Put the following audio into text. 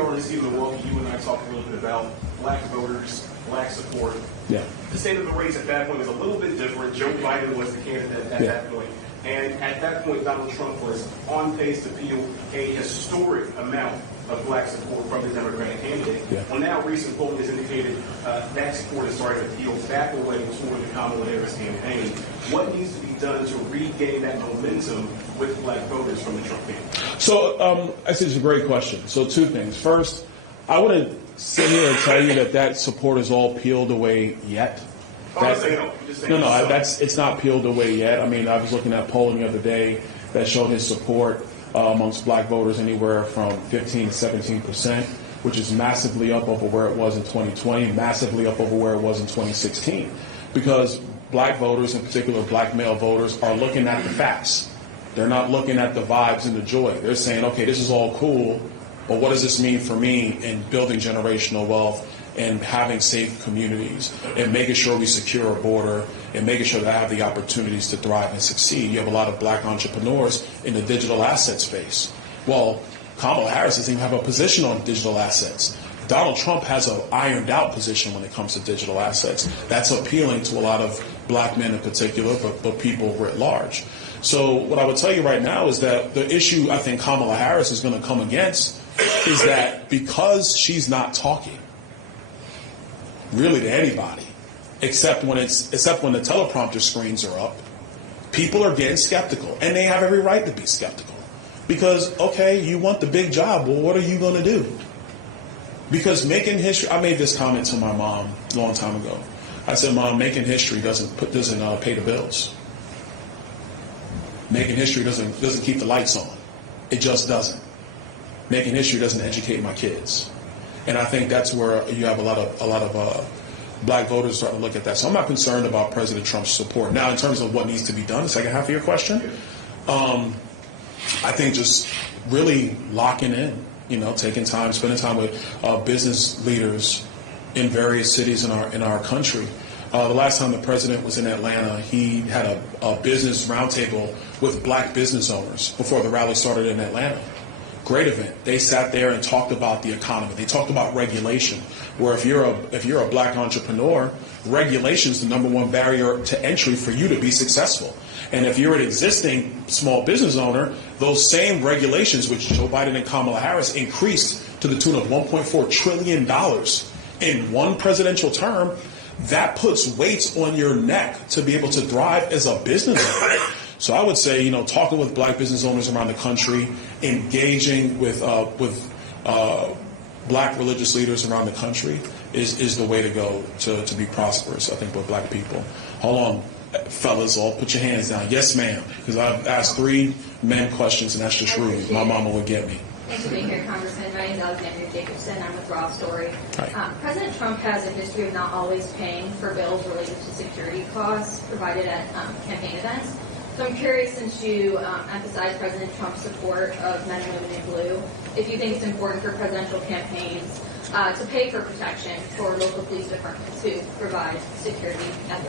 are in the seat of the world, you and I talked a little bit about black voters, black support. Yeah. The state of the race at that point was a little bit different. Joe Biden was the candidate at that point. And at that point, Donald Trump was on pace to peel a historic amount of black support from the Democratic candidate. Yeah. Well, now recent polling has indicated that support is starting to peel back away toward the Kamala Harris campaign. What needs to be done to regain that momentum with black voters from the Trump campaign? So I think it's a great question. So two things. First, I wouldn't sit here and tell you that support is all peeled away yet. It's not peeled away yet. I mean, I was looking at polling the other day that showed his support amongst black voters anywhere from 15 to 17%, which is massively up over where it was in 2020, massively up over where it was in 2016, because black voters, in particular black male voters, are looking at the facts. They're not looking at the vibes and the joy. They're saying, okay, this is all cool, but what does this mean for me in building generational wealth and having safe communities and making sure we secure a border and making sure that I have the opportunities to thrive and succeed? You have a lot of black entrepreneurs in the digital asset space. Well, Kamala Harris doesn't even have a position on digital assets. Donald Trump has an ironed out position when it comes to digital assets. That's appealing to a lot of black men in particular, but people writ large. So what I would tell you right now is that the issue I think Kamala Harris is going to come against is that because she's not talking really to anybody, except when the teleprompter screens are up, people are getting skeptical, and they have every right to be skeptical. Because, okay, you want the big job, well, what are you going to do? Because making history, I made this comment to my mom a long time ago. I said, Mom, making history doesn't pay the bills. Making history doesn't keep the lights on. It just doesn't. Making history doesn't educate my kids. And I think that's where you have a lot of black voters starting to look at that. So I'm not concerned about President Trump's support. Now, in terms of what needs to be done, the second half of your question, I think just really locking in, taking time, spending time with business leaders in various cities in our country. The last time the president was in Atlanta, he had a business roundtable with black business owners before the rally started in Atlanta. Great event. They sat there and talked about the economy. They talked about regulation, where if you're a black entrepreneur, regulation is the number one barrier to entry for you to be successful. And if you're an existing small business owner, those same regulations, which Joe Biden and Kamala Harris increased to the tune of $1.4 trillion in one presidential term, that puts weights on your neck to be able to thrive as a business owner. So I would say, talking with black business owners around the country, engaging with black religious leaders around the country is the way to go to be prosperous, I think, with black people. Hold on, fellas, all put your hands down. Yes, ma'am, because I've asked 3 men questions, and that's just rude. My mama would get me. Thanks for being here, Congressman. My name is Alexandria Jacobson. I'm with Raw Story. President Trump has a history of not always paying for bills related to security costs provided at campaign events. So I'm curious, since you emphasize President Trump's support of men and women in blue, if you think it's important for presidential campaigns to pay for protection for local police departments who provide security at